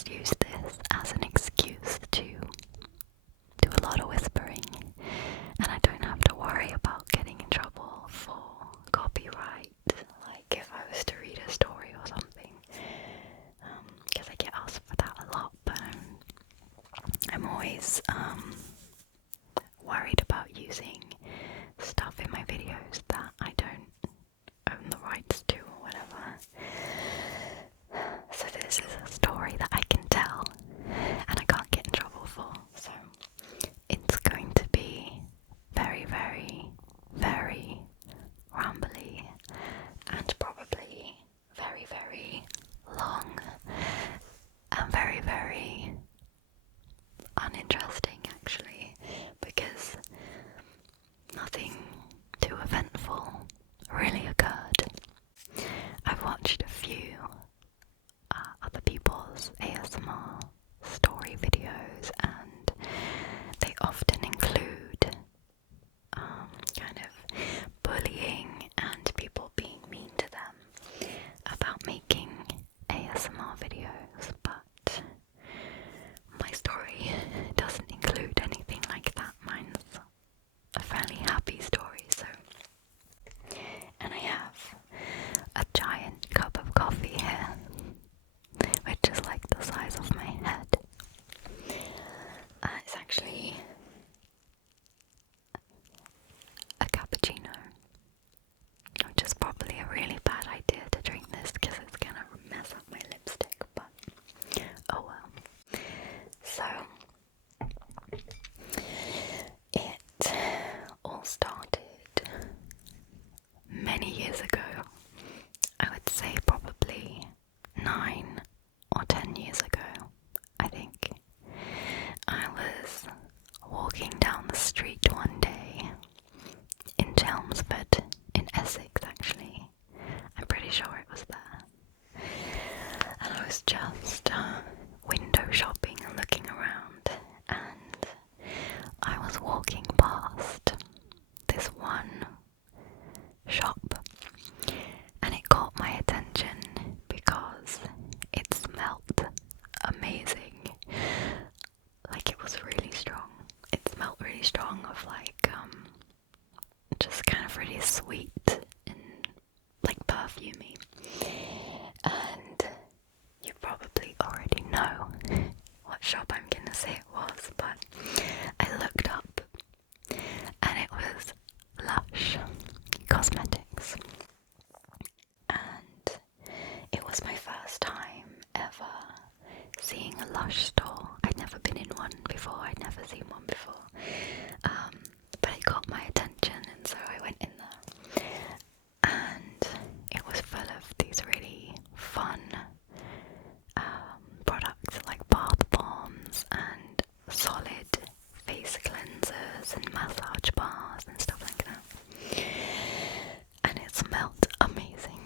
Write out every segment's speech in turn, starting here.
just use this as an excuse to do a lot of whispering, and I don't have to worry about getting in trouble for copyright, like if I was to read a story or something, because I get asked for that a lot, but I'm always worried about using stuff in my videos that I don't own the rights to or whatever. So this is a story that I can tell and I can't get in trouble for, so it's going to be very, very, very rambly and probably very, very long and very, very uninteresting actually, because nothing too eventful really occurred. I've watched a few other people's ASMR story videos, and they often include kind of bullying and people being mean to them about making ASMR videos, but my story doesn't include anything like that. Mine's a fairly happy story, so. And I have a giant cup of coffee here, which is like the size of my head. It's actually a cappuccino, which is probably a really bad idea to drink this because it's gonna mess up my lipstick, but oh well. So, it all started many years ago. I would say probably 9 or 10 years ago, I think. I was walking down the street one day in Chelmsford, in Essex actually. I'm pretty sure it was there. And I was just window shopping and looking around, and I was walking past this one shop, and it caught my attention because it smelled amazing. Like, it was really strong. It smelled really strong of like just kind of really sweet and like perfumey. And you probably already know what shop I'm gonna say it was, but I looked up and it was Lush Cosmetics, and it was my first time ever seeing a Lush store. I'd never been in one before, I'd never seen one before, but it got my attention, and so I went in there, and it was full of these really fun products like bath bombs and solid face cleansers and massage bars and stuff like that, and it smelled amazing.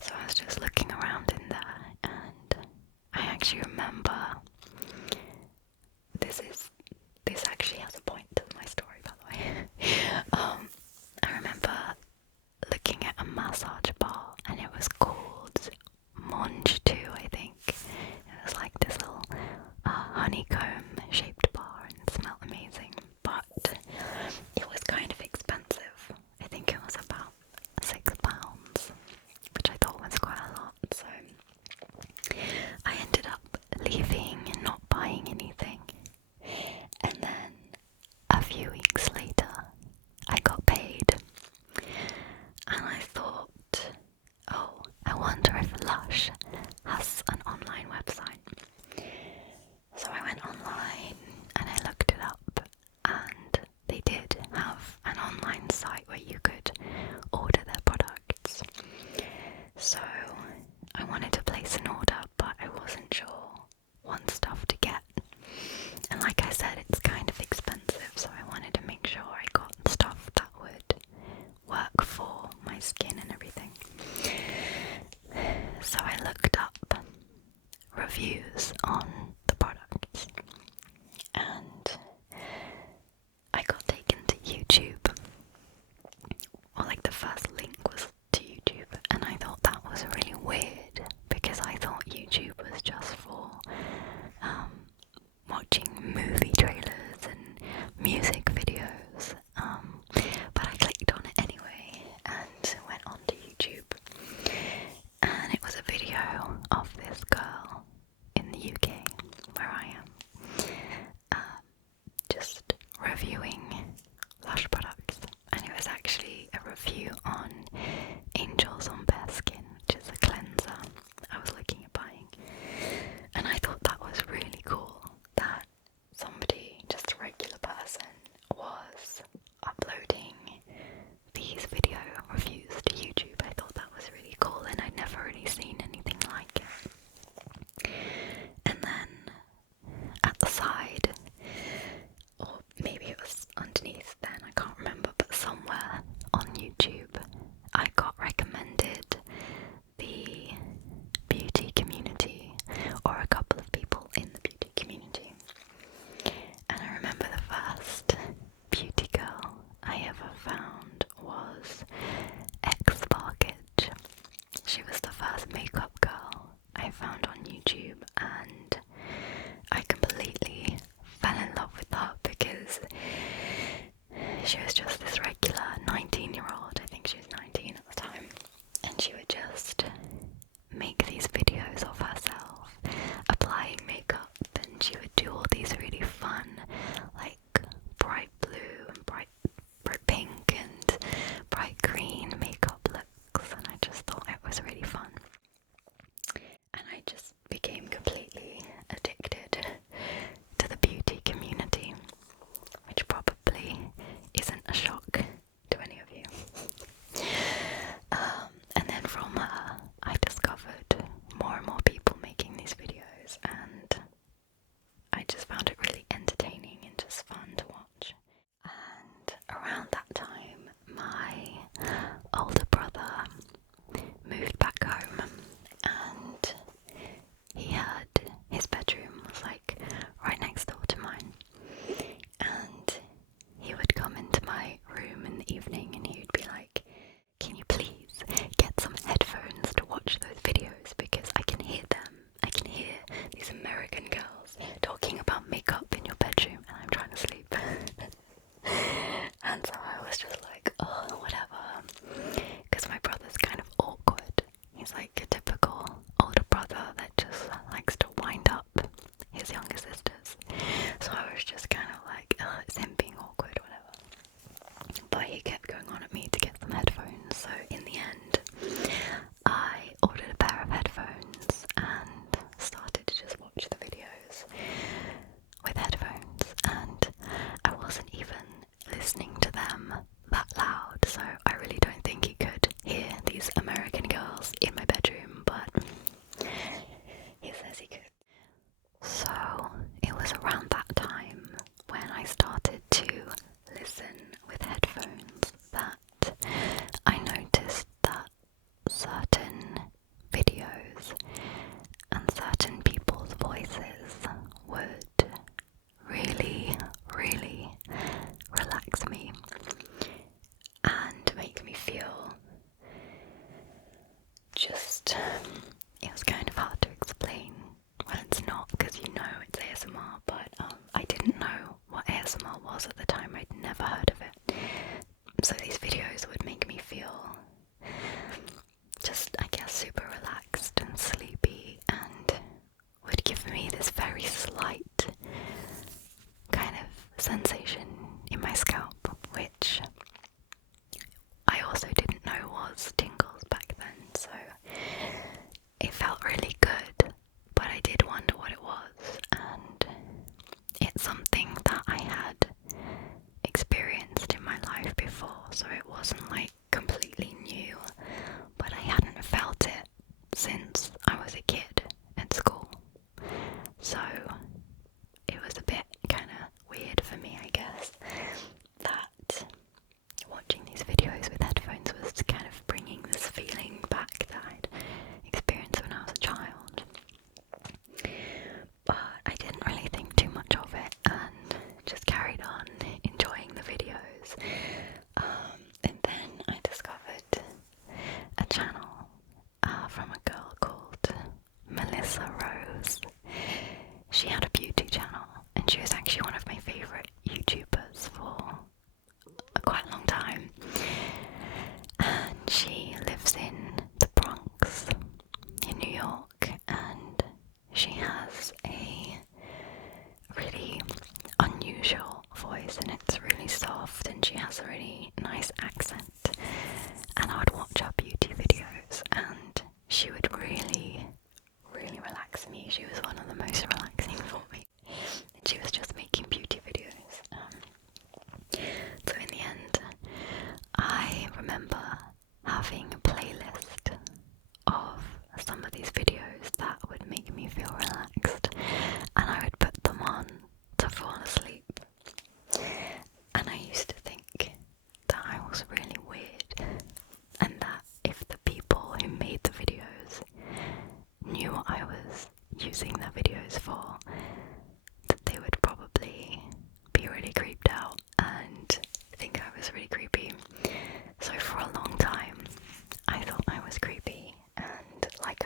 So I was just looking around in there, and I actually remember, this actually has a point to my story, by the way. I remember looking at a massage bar, and it was called Monge 2, I think. It was like this little honeycomb shaped bar and smelled amazing, but it was kind of expensive. I think it was about £6, which I thought was quite a lot, so I ended up leaving and not buying anything. And then a few weeks later I got paid, and I thought, oh, I wonder if Lush has an online website. So I went online and I looked it up, and they did have an online site where you could order their products. So I wanted to place an order, but I wasn't sure what stuff to get. And like I said, it's kind of expensive, so I wanted to make sure I got stuff that would work for my skin and everything. So I looked up reviews on the products, and I got taken to YouTube, or like the first link was to YouTube, and I thought that was really weird because I thought YouTube makeup girl I found on YouTube, and I completely fell in love with her because she was just this regular 19-year-old, I think she was 19 at the time, and she would just make these videos of herself applying makeup, and she would do all these really fun, like bright blue and bright pink and bright green makeup looks, and I just thought it was really fun. And I just became completely addicted to the beauty community, which probably isn't a shock to any of you. And then from her, I discovered more and more people making these videos, and I just found it really entertaining and just fun to watch. And around that time, my older brother moved back home, and he had, his bedroom was like right next door to mine, and he would come into my room in the evening and he would be like, can you please get some headphones to watch those videos, because I can hear them. I can hear these American girls talking about makeup in your bedroom and I'm trying to sleep. And so I was just like, oh, whatever, because my brother's kind of awkward. He's like a typical older brother that just likes to wind up his younger sisters. So I was just kind of like, oh, it's him being awkward, whatever. But he kept going on at me to get some headphones, so in the end I ordered a pair of headphones and started to just watch the videos with headphones, and I wasn't even listening to them that loud, so I really don't think he could hear these American girls in my bedroom, but he says he could. So it was around that time when I started to listen with headphones that I noticed that certain videos and certain people's voices would really, really relax me and make me feel just, it was kind of hard to explain. Well, it's not, because you know it's ASMR, but I didn't know what ASMR was at the time. I'd never heard of it. So these videos would make me feel just, I guess, super relaxed and sleepy, and would give me this very slight kind of sensation in my scalp, which I also didn't know was tingles back then, so it felt really good, but I did wonder what it was, and it's something that I had experienced in my life before, so it wasn't like completely new, but I hadn't felt it since I was a kid at school, so it was a bit kind of weird for me, I guess, that watching these videos with headphones was kind of bringing this feeling back that I'd experienced when I was a child. But I didn't really think too much of it and just carried on enjoying the videos. And then I discovered a channel from a girl called Melissa Rose. She had a beauty channel, and she was actually one of my favourite YouTubers for quite a long time, and she lives in the Bronx in New York, and she has a really unusual voice, and it's really soft, and she has a really nice accent, and I would watch her beauty videos and she would really, really relax me. She was one of the most relaxing for me, and she was just making beauty videos. So in the end, I remember having a playlist of some of these videos that would make me feel relaxed, and I would put them on to fall asleep. And I used to think that I was really weird, and that if the people who made the videos knew what I was using their videos for, that they would probably be really creeped out and think I was really creepy. So for a long time I thought I was creepy and like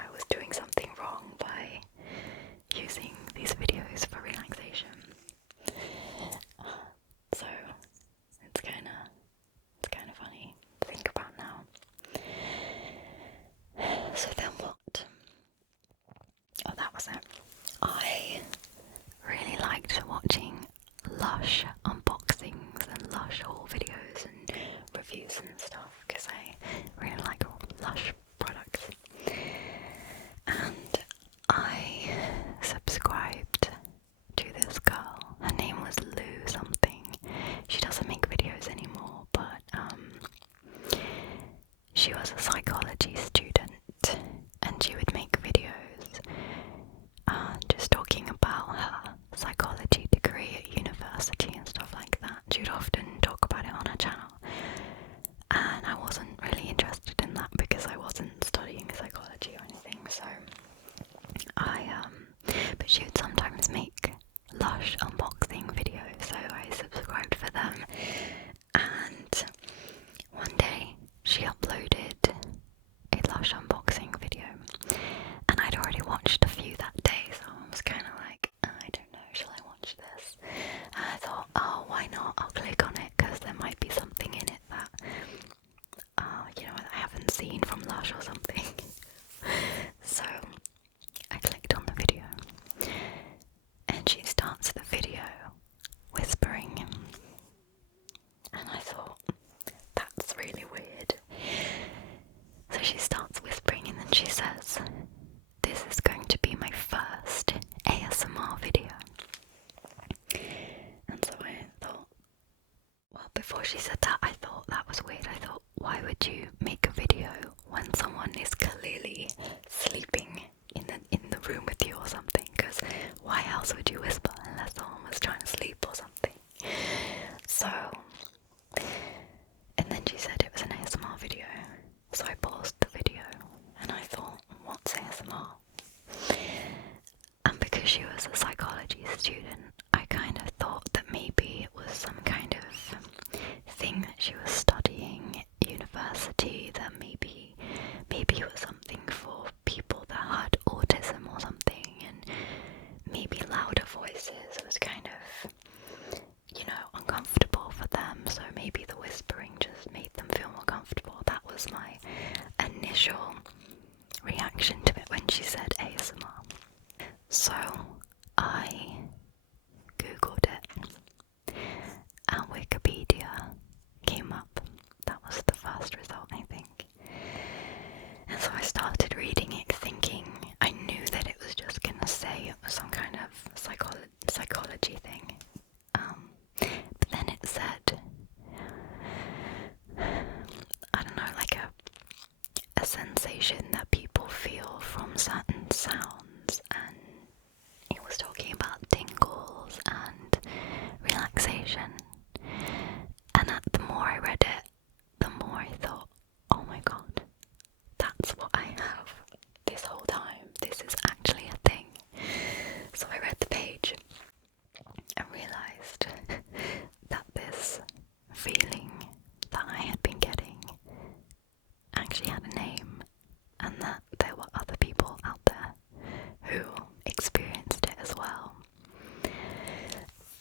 says, "This is going to be my first ASMR video." And so I thought, well, before she said that, I thought that was weird. I thought, why would you make a video when someone is clearly sleeping in the room with you or something? Because why else would you whisper unless someone was trying to sleep or something? So, and then she said it was an ASMR video. So I paused the video and I thought, what's ASMR? And because she was a psychology student, I kind of thought that maybe it was some kind of thing that she was studying at university, that maybe it was something for people that had autism or something, and maybe louder voices was kind of, uncomfortable for them, so maybe the whispering just made them feel more comfortable. That was my initial reaction to it when she said ASMR. So I googled it and Wikipedia came up. That was the first result, I think. And so I started reading it thinking, I knew that it was just gonna say it was some kind of psychology thing. But then it said, I don't know, like a sensation that people feel from certain sounds, and it was talking about tingles and relaxation. And the more I read it, the more I thought, oh my god, that's what I have this whole time. This is actually a thing. So I read the page and realised that this feeling that I had been getting actually had a name, and that there were other people out there who experienced it as well.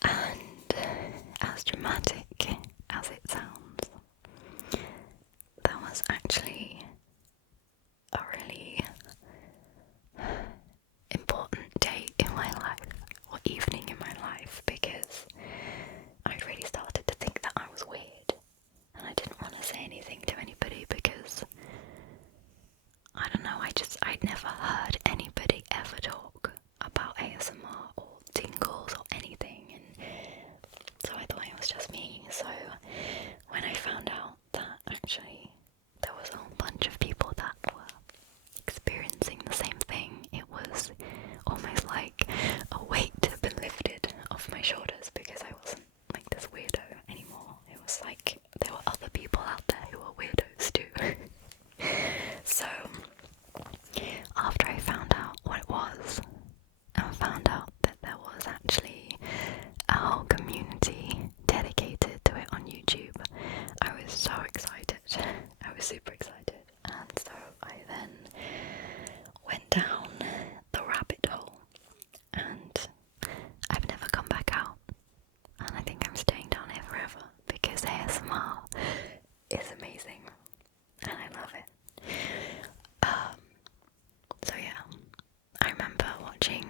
And as dramatic as it sounds, that was actually a really important day in my life, or evening in my life, because I'd really started to think that I was weird, and I didn't want to say anything to anybody because, I don't know, I'd never heard anybody ever talk about ASMR or tingles or anything, and so I thought it was just me. So when I found out that actually there was a whole bunch of people that were experiencing the same thing, it was almost like a weight had been lifted off my shoulders, because I wasn't like this weirdo anymore. It was like there were other people out there who were weirdos too. So after I found out what it was, and found out that there was actually a whole community dedicated to it on YouTube, I was so excited. I was super excited. And so I then went down the rabbit hole, and I've never come back out. And I think I'm staying down here forever, because ASMR is amazing and I love it. So yeah, I remember watching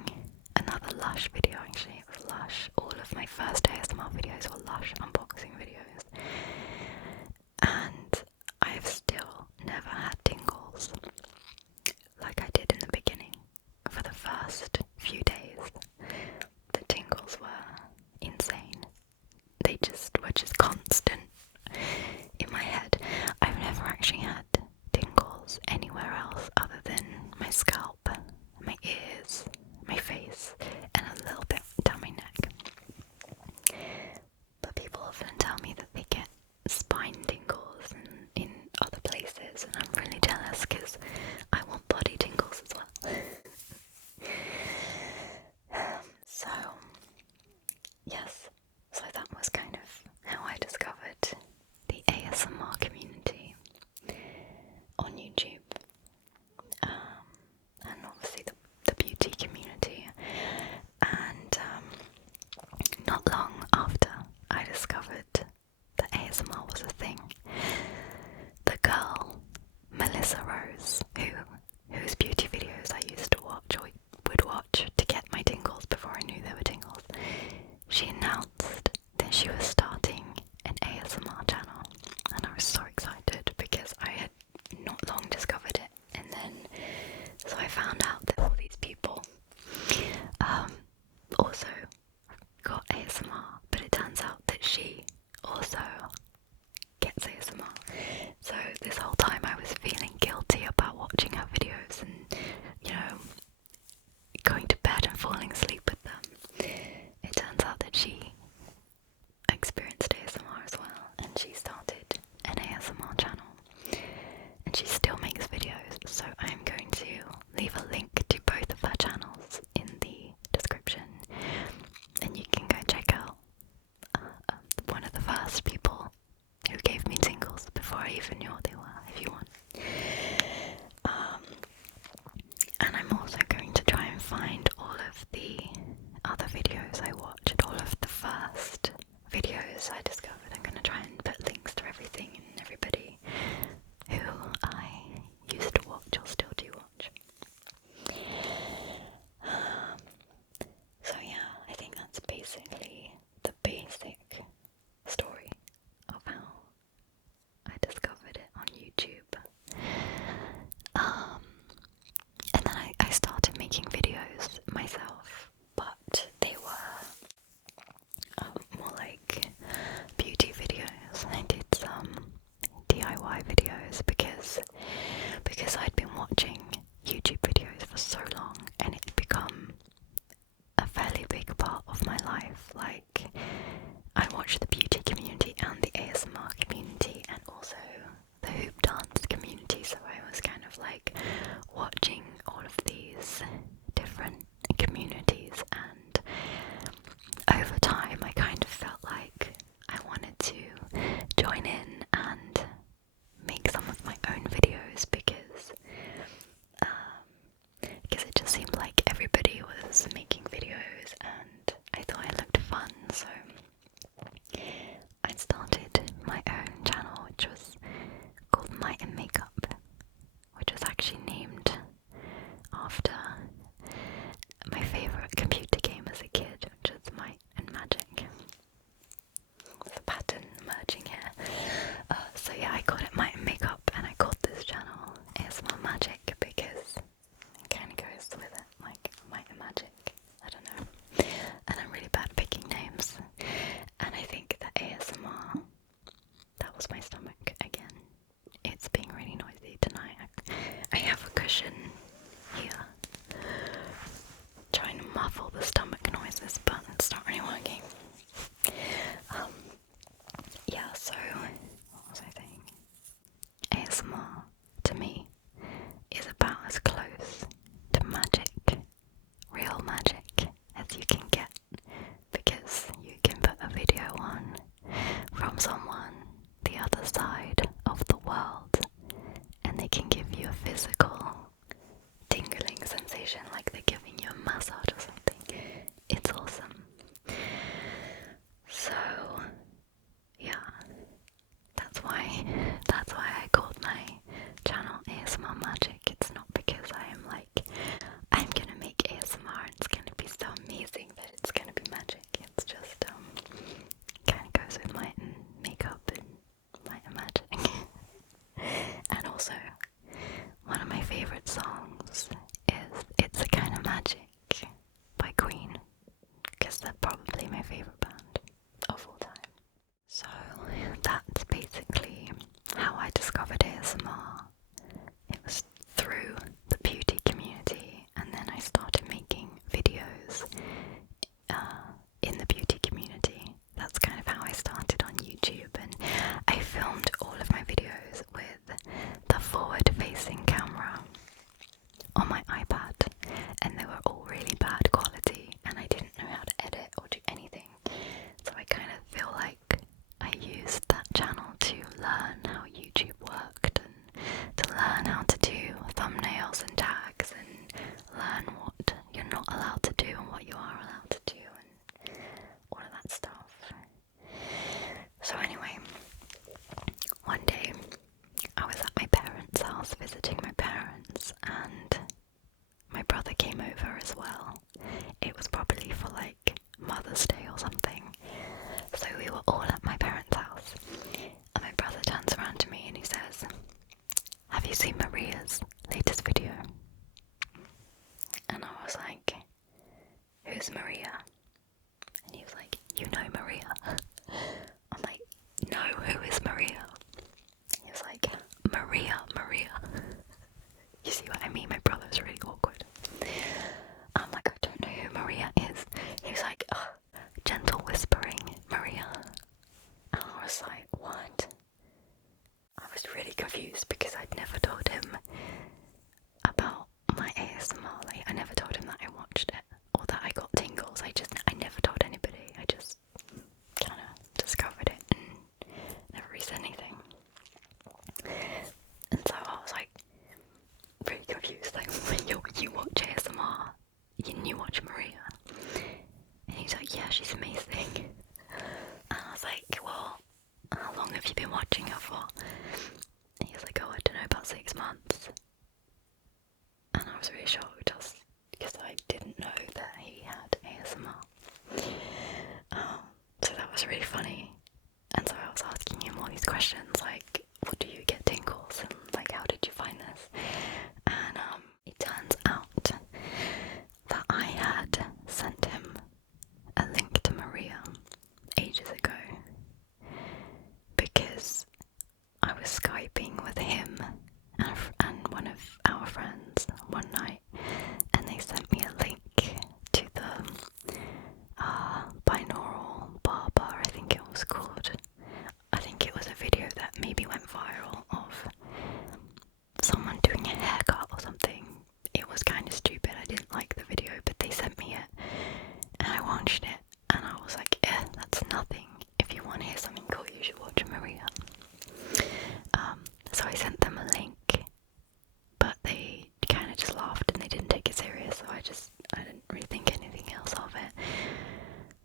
another Lush video. Actually, it was Lush. All of my first ASMR videos were Lush unboxing videos, and I've still never had tingles like I did in the beginning. For the first few days, the tingles were insane. They were just constant in my head. I've never actually had tingles anywhere else other than my scalp, my ears, my face, and a little bit down my neck. But people often tell me that falling asleep with them. It turns out that she experienced ASMR as well, and she started an ASMR channel, and she still makes videos, so I'm going to leave a link to both of her channels in the description, and you can go check out one of the first people who gave me tingles before I even knew what they were, if you want. And I'm also going to try and find all of the other videos I watched, all of the first videos I discovered. I'm going to try and put links to everything and everybody who I used to watch or still do watch. So yeah, I think that's basically the basic story of how I discovered it on YouTube. And then I started making videos myself, but they were more like beauty videos. I did some DIY videos because I'd been watching YouTube videos for so long, and it's become a fairly big part of my life. Like, I watch the beauty community and the ASMR community and also the hoop dance community, so I was kind of like watching all of these different communities, and over time I kind of felt like I wanted to join in and make some of my own videos because it just seemed like everybody was making videos and I thought it looked fun, so I started my own channel, which was called Might and Makeup, which was actually named after my favourite computer game as a kid, which was Might and Magic. There's a pattern emerging here. So yeah, I called it Might and Makeup, and I called this channel ASMRMagic because it kind of goes with it, like Might and Magic. I don't know. And I'm really bad at picking names. And I think that ASMR, that was my stomach again. It's being really noisy tonight. I have a cushion here, trying to muffle the stomach noises, but it's not really working. Yeah, so, what was I saying? ASMR, to me, is about as close to magic, real magic, as you can get, because you can put a video on from someone the other side of the world, and they can give you a physical tingling sensation like they're giving you a massage or something. It's awesome. So yeah, that's why I called my channel ASMRMagic. It's not because I am like, I'm gonna make ASMR and it's gonna be so amazing that it's gonna be magic. It's just kind of goes with Might and Makeup and Might and Magic. And also, one of my favourite songs is It's a Kind of Magic by Queen, because they're probably my favourite band of all time. So that's basically how I discovered ASMR. It was through the beauty community, and then I started making videos in the beauty community. That's kind of how I started on YouTube, and I filmed all of my videos with the forward-facing camera on my iPad, and they were all really bad quality, and I didn't know how to edit or do anything, so I kind of feel like I used that channel to learn how YouTube worked and to learn how to do thumbnails and tags and learn what you're not allowed to do and what you are allowed to do and all of that stuff. So anyway, one day I was at my parents' house visiting my parents, and my brother came over as well. It was probably for like Mother's Day or something. So we were all at my parents' house, and my brother turns around to me and he says, "Have you seen Maria's latest video?" And I was like, "Who's Maria?" And he was like, "You know Maria." I'm like, "No, who is Maria?" He was like, Maria. You see what I mean? My brother's really awkward. I'm like, "I don't know who Maria shocked just because I didn't know that he had ASMR. So that was really funny. And so I was asking him all these questions like, what do you get tingles? And like, how did you find this? And it turns out that I had sent him a link to Maria ages ago because I was Skyping with him and one of our friends one night, and they sent me a link to the binaural barber, I think it was called. I think it was a video that maybe went viral of someone doing a haircut or something. It was kind of stupid, I didn't like the video, but they sent me it and I watched it and I was like, that's nothing. If you want to hear something cool, you should watch Maria. So I sent them a link, but they kind of just laughed and they didn't take it serious, so I didn't really think anything else of it.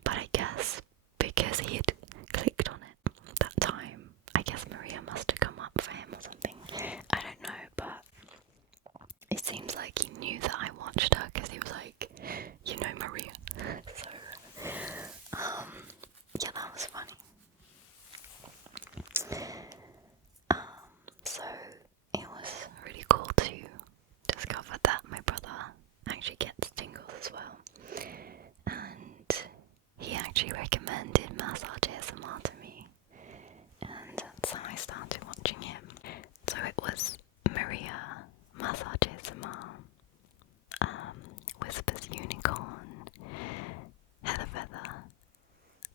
But I guess because he had clicked on it that time, I guess Maria must have come up for him or something. I don't know, but it seems like he knew that I watched her because he was like, you know Maria. So, yeah, that was funny. So it was really cool to discover that my brother actually gets tingles as well. And he actually recommended massage ASMR to me, and that's how I started watching him. So it was Maria, massage ASMR, Whispers Unicorn, Heather Feather,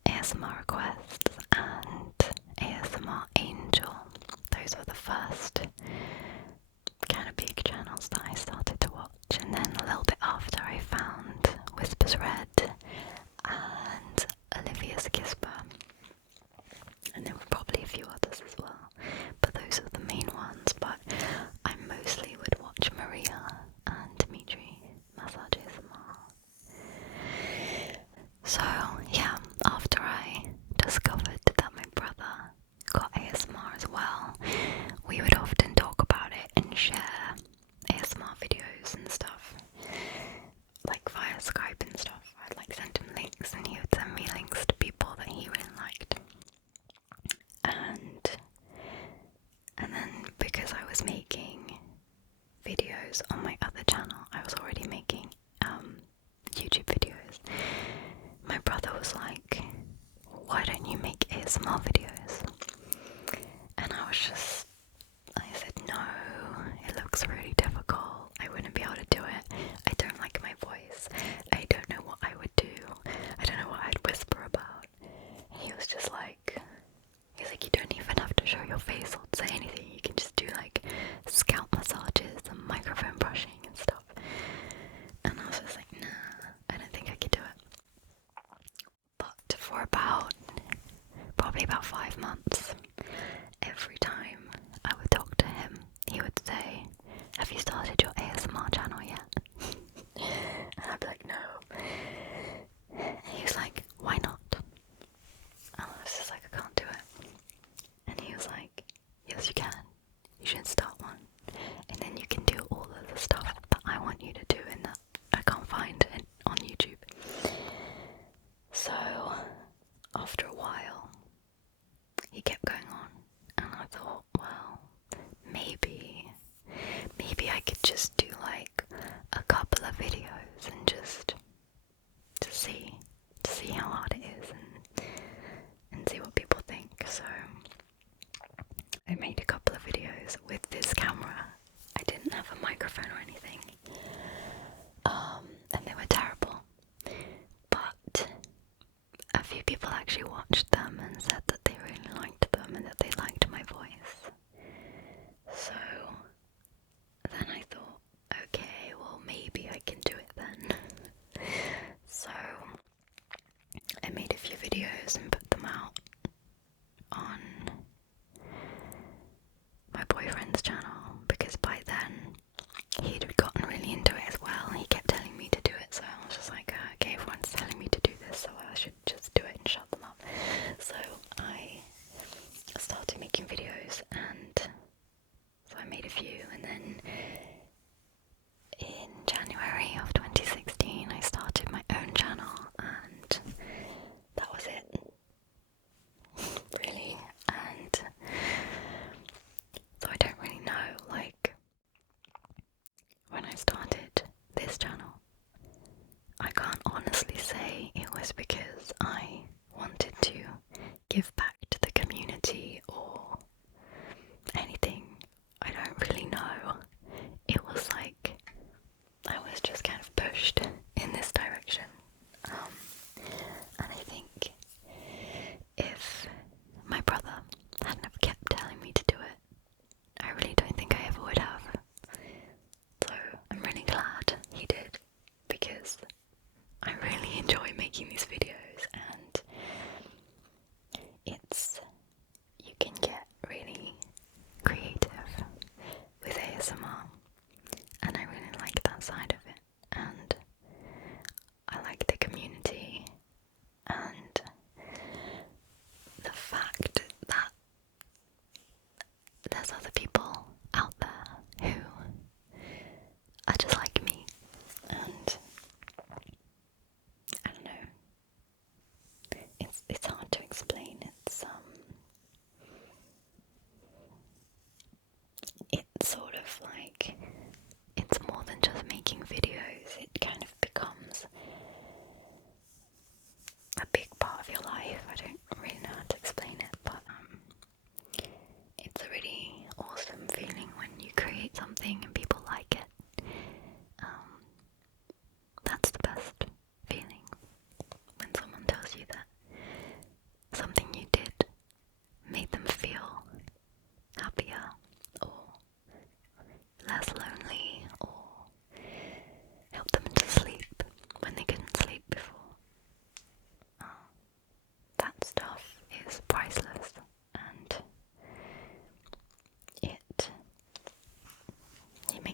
ASMR Requests, and ASMR Angel. Those were the first kind of big channels that I started to watch, and then a little bit after I found Whispers Red and Olivia's Kisper, and there were probably a few others as well, but those are the main ones. But I mostly would watch Maria and Dimitri massage ASMR. So yeah, after I discovered that my brother got ASMR as well, we would often talk about it and share ASMR videos and stuff, like via Skype and stuff. I'd like send him links and he would send me links to people that he really liked. And then because I was making videos on my other channel, I was already making YouTube videos, my brother was like, why don't you make ASMR videos? And I said, no, it looks really difficult, I wouldn't be able to do it, I don't like my voice, I don't know what I would do, I don't know what I'd whisper about. And he was just like, you don't even have to show your face or say anything, you can just do like scalp massages and microphone brushing and stuff. And I was just like, nah, I don't think I could do it. But for probably about 5 months, every time I would talk to him, he would say, have you started your ASMR channel yet? And I'd be like, no. And he was like, why not? And I was just like, I can't do it. And he was like, yes you can, you should start one, and then you can do all of the stuff that I want you to do and that I can't find on YouTube. So after a while he kept going on, and I thought, well, maybe I could just do like a couple of videos and just to see how hard it is and see what people think. So I made a couple of videos with this camera. I didn't have a microphone or anything, and they were terrible, but a few people actually watched them and said that they really liked them and that they liked my voice. So then I thought, okay, well maybe I can do it then. So I made a few videos and put them out on my boyfriend's channel, because by then he'd gotten really into it as well. He kept telling me to do it, so I was just like, okay, everyone's telling me to do this, so I should just do it and shut them up. So I started making videos, and so I made a few, and then in January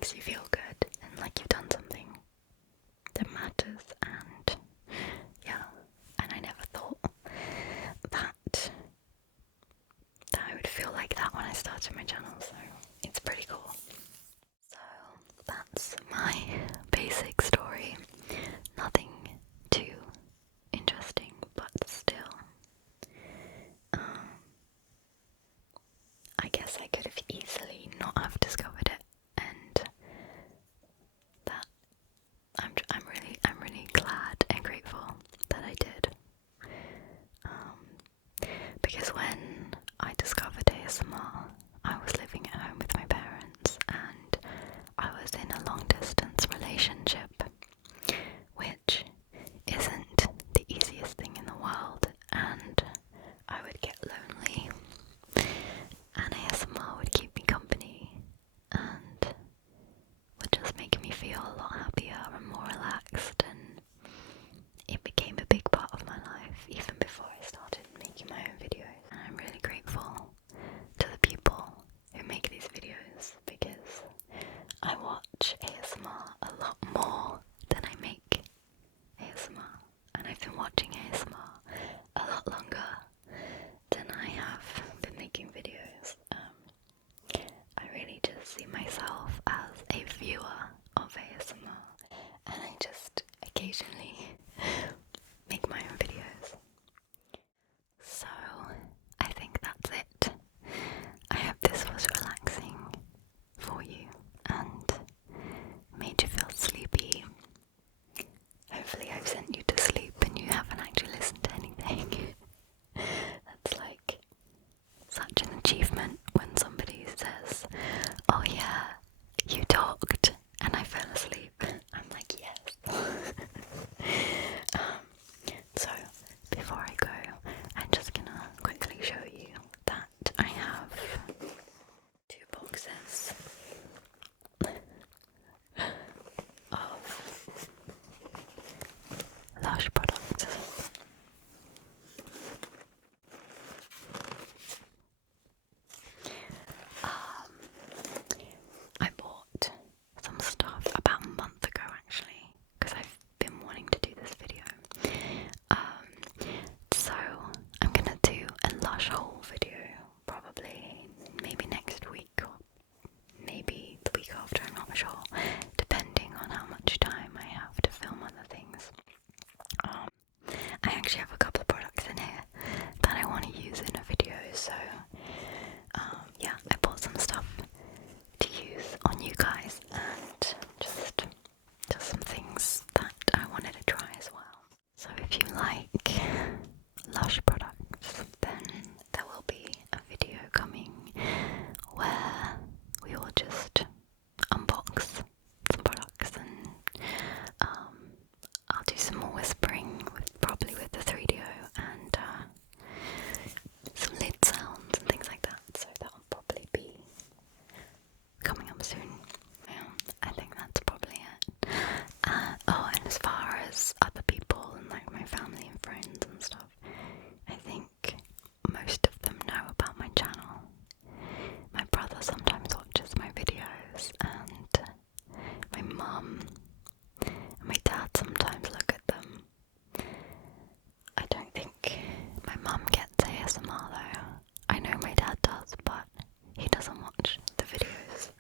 makes you feel good and like you've done something that matters. And yeah, and I never thought that I would feel like that when I started my channel, so it's pretty cool. So that's my basic story. Nothing too interesting, but still. I guess I could have easily not have discovered it, and that I'm really glad and grateful that I did. Because when I discovered ASMR, I was living at home with my parents, and I was in a long distance relationship, which isn't the easiest thing in the world, and I would get lonely, and ASMR would keep me company, and would just make me feel a lot happier and more relaxed, and it became a big part of my life even before I started making my own videos. And I'm really grateful to the people who make these videos, because I watch ASMR a lot more than I make ASMR, and I've been watching ASMR a lot longer than I have been making videos. I really just see myself as a viewer of ASMR, and I just occasionally make my own videos. So I think that's it. I hope this was relaxing for you and made you feel sleepy. Hopefully I've sent you to sleep and you haven't actually listened to anything. That's like such an achievement when somebody says, "Oh yeah, you talked and I fell asleep." I'm like, yes. So before I go, I'm just gonna quickly show you that I have 2 boxes of Lush products. I bought some stuff about a month ago actually, because I've been wanting to do this video. So I'm gonna do a Lush haul video, probably maybe next week or maybe the week after, I'm not sure, depending on how much time I have to film other things. I actually have a couple of products in here that I want to use in a video, so yeah, I bought some stuff to use on you guys, and just some things that I wanted to try as well. So if you like Lush products, then there will be a video coming where we will just unbox some products, and I'll do some more whispering, probably with the 3DO, and some lid sounds and things like that, so that will probably be coming up soon. Yeah, I think that's probably it. Oh, and as far as other people and like my family and friends and stuff, I think most of them know about my channel. My brother sometimes watches my videos, and my mum and my dad sometimes look at them. I don't think my mum gets ASMR though. I know my dad does, but he doesn't watch the videos.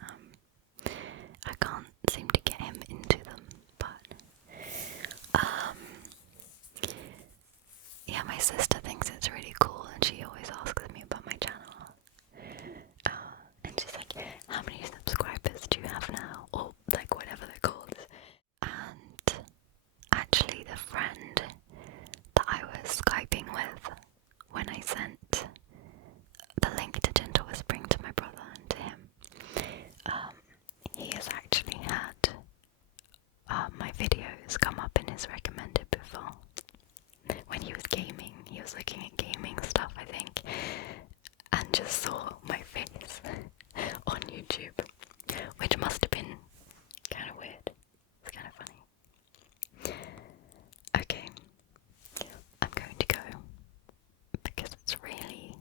I can't seem to get him into them, but yeah, my sister thinks it's really cool, and she always asks me about my channel. And she's like, "How many subscribers do you have now?" Or like whatever they're called. And actually, the friend that I was Skyping with when I sent the link to Gentle Whispering to my brother and to him, he has actually had my videos come up in his recommended before. When he was gaming, he was looking at gaming stuff, I think, and just saw my face on YouTube, which must have been kind of weird. It's kind of funny. Okay, I'm going to go because it's really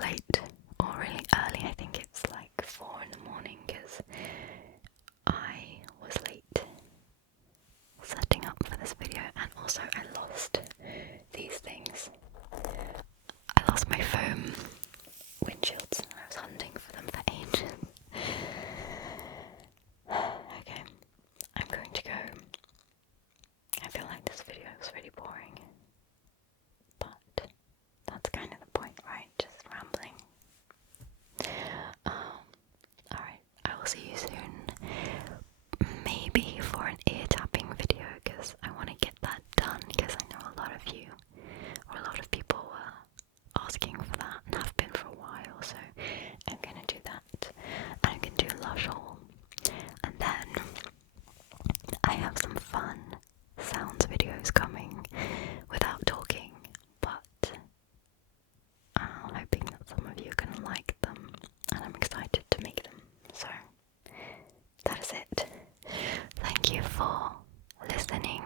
late or really early. I think it's like 4 in the morning, because go. I feel like this video is really boring, but that's kind of the point, right? Just rambling. Alright, I will see you soon. Maybe for an ear tapping video, because I want to get that done, because I know a lot of you, or a lot of people were asking for that and have been for a while, so I'm gonna do that. And I'm gonna do a Lush haul. And then I have some fun sounds videos coming without talking, but I'm hoping that some of you are gonna like them, and I'm excited to make them. So that is it. Thank you for listening,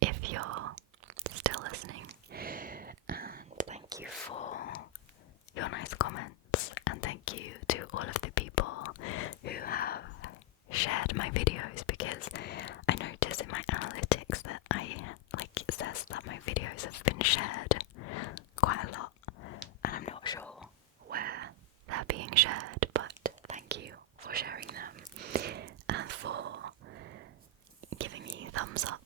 if you're still listening, and thank you for your nice comments, and thank you to all of the people who have shared my videos, because I notice in my analytics that it says that my videos have been shared quite a lot, and I'm not sure where they're being shared, but thank you for sharing them and for giving me thumbs up